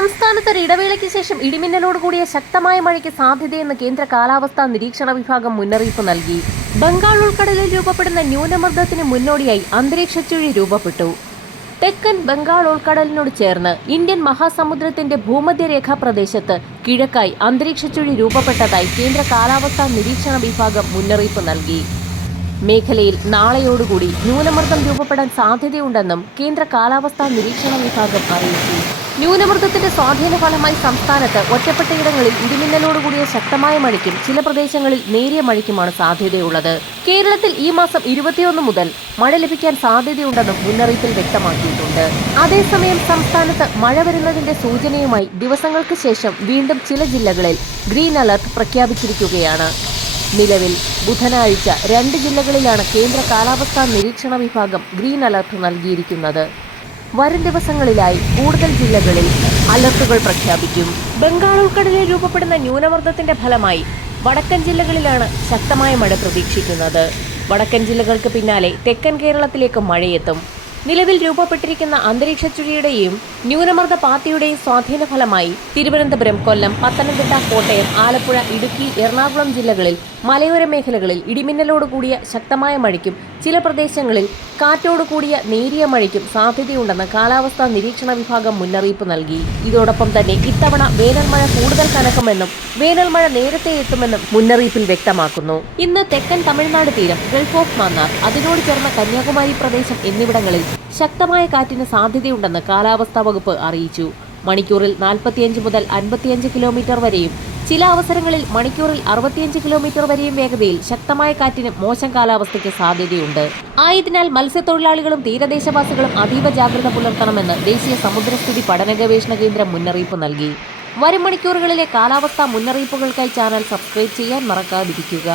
സംസ്ഥാനത്ത് ഇടവേളയ്ക്ക് ശേഷം ഇടിമിന്നലോട് കൂടിയ ശക്തമായ മഴയ്ക്ക് സാധ്യതയെന്ന് കേന്ദ്ര കാലാവസ്ഥാ നിരീക്ഷണ വിഭാഗം മുന്നറിയിപ്പ് നൽകി. ബംഗാൾ ഉൾക്കടലിൽ രൂപപ്പെടുന്ന ന്യൂനമർദ്ദത്തിന് മുന്നോടിയായി അന്തരീക്ഷ ചുഴി രൂപപ്പെട്ടു. തെക്കൻ ബംഗാൾ ഉൾക്കടലിനോട് ചേർന്ന് ഇന്ത്യൻ മഹാസമുദ്രത്തിന്റെ ഭൂമധ്യരേഖാ പ്രദേശത്ത് കിഴക്കായി അന്തരീക്ഷ ചുഴി രൂപപ്പെട്ടതായി കേന്ദ്ര കാലാവസ്ഥാ നിരീക്ഷണ വിഭാഗം മുന്നറിയിപ്പ് നൽകി. മേഖലയിൽ നാളെയോടുകൂടി ന്യൂനമർദ്ദം രൂപപ്പെടാൻ സാധ്യതയുണ്ടെന്നും കേന്ദ്ര കാലാവസ്ഥാ നിരീക്ഷണ വിഭാഗം അറിയിച്ചു. ന്യൂനമർദ്ദത്തിന്റെ സ്വാധീന ഫലമായി സംസ്ഥാനത്ത് ഒറ്റപ്പെട്ടയിടങ്ങളിൽ ഇടിമിന്നലോടുകൂടിയ ശക്തമായ മഴയ്ക്കും ചില പ്രദേശങ്ങളിൽ നേരിയ മഴയ്ക്കുമാണ് സാധ്യതയുള്ളത്. കേരളത്തിൽ ഈ മാസം 21 മുതൽ മഴ ലഭിക്കാൻ സാധ്യതയുണ്ടെന്നും മുന്നറിയിപ്പിൽ വ്യക്തമാക്കിയിട്ടുണ്ട്. അതേസമയം സംസ്ഥാനത്ത് മഴ വരുന്നതിന്റെ സൂചനയുമായി ദിവസങ്ങൾക്ക് ശേഷം വീണ്ടും ചില ജില്ലകളിൽ ഗ്രീൻ അലർട്ട് പ്രഖ്യാപിച്ചിരിക്കുകയാണ്. നിലവിൽ ബുധനാഴ്ച 2 ജില്ലകളിലാണ് കേന്ദ്ര കാലാവസ്ഥാ നിരീക്ഷണ വിഭാഗം ഗ്രീൻ അലർട്ട് നൽകിയിരിക്കുന്നത്. വരും ദിവസങ്ങളിലായി കൂടുതൽ ജില്ലകളിൽ അലർട്ടുകൾ പ്രഖ്യാപിക്കും. ബംഗാൾ ഉൾക്കടലിൽ രൂപപ്പെടുന്ന ന്യൂനമർദ്ദത്തിന്റെ ഫലമായി വടക്കൻ ജില്ലകളിലാണ് ശക്തമായ മഴ പ്രതീക്ഷിക്കുന്നത്. വടക്കൻ ജില്ലകൾക്ക് പിന്നാലെ തെക്കൻ കേരളത്തിലേക്ക് മഴയെത്തും. നിലവിൽ രൂപപ്പെട്ടിരിക്കുന്ന അന്തരീക്ഷ ചുഴിയുടെയും ന്യൂനമർദ്ദ പാത്തിയുടെയും സ്വാധീന ഫലമായി തിരുവനന്തപുരം, കൊല്ലം, പത്തനംതിട്ട, കോട്ടയം, ആലപ്പുഴ, ഇടുക്കി, എറണാകുളം ജില്ലകളിൽ മലയോര മേഖലകളിൽ ഇടിമിന്നലോട് കൂടിയ ശക്തമായ മഴയ്ക്കും ചില പ്രദേശങ്ങളിൽ കാറ്റോട് കൂടിയ നേരിയ മഴയ്ക്കും സാധ്യതയുണ്ടെന്ന് കാലാവസ്ഥാ നിരീക്ഷണ വിഭാഗം മുന്നറിയിപ്പ് നൽകി. ഇതോടൊപ്പം തന്നെ ഇത്തവണ വേനൽമഴ കൂടുതൽ കനക്കുമെന്നും വേനൽമഴ നേരത്തെ എത്തുമെന്നും മുന്നറിയിപ്പിൽ വ്യക്തമാക്കുന്നു. ഇന്ന് തെക്കൻ തമിഴ്നാട് തീരം, ഗൾഫ് ഓഫ് മന്നാർ, അതിനോട് ചേർന്ന കന്യാകുമാരി പ്രദേശം എന്നിവിടങ്ങളിൽ ശക്തമായ കാറ്റിന് സാധ്യതയുണ്ടെന്ന് കാലാവസ്ഥാ വകുപ്പ് അറിയിച്ചു. മണിക്കൂറിൽ 45 മുതൽ 55 കിലോമീറ്റർ വരെയും ചില അവസരങ്ങളിൽ മണിക്കൂറിൽ 65 കിലോമീറ്റർ വരെയും വേഗതയിൽ ശക്തമായ കാറ്റിന് മോശം കാലാവസ്ഥയ്ക്ക് സാധ്യതയുണ്ട്. ആയതിനാൽ മത്സ്യത്തൊഴിലാളികളും തീരദേശവാസികളും അതീവ ജാഗ്രത പുലർത്തണമെന്ന് ദേശീയ സമുദ്രസ്ഥിതി പഠന ഗവേഷണ കേന്ദ്രം മുന്നറിയിപ്പ് നൽകി. വരും മണിക്കൂറുകളിലെ കാലാവസ്ഥാ മുന്നറിയിപ്പുകൾക്കായി ചാനൽ സബ്സ്ക്രൈബ് ചെയ്യാൻ മറക്കാതിരിക്കുക.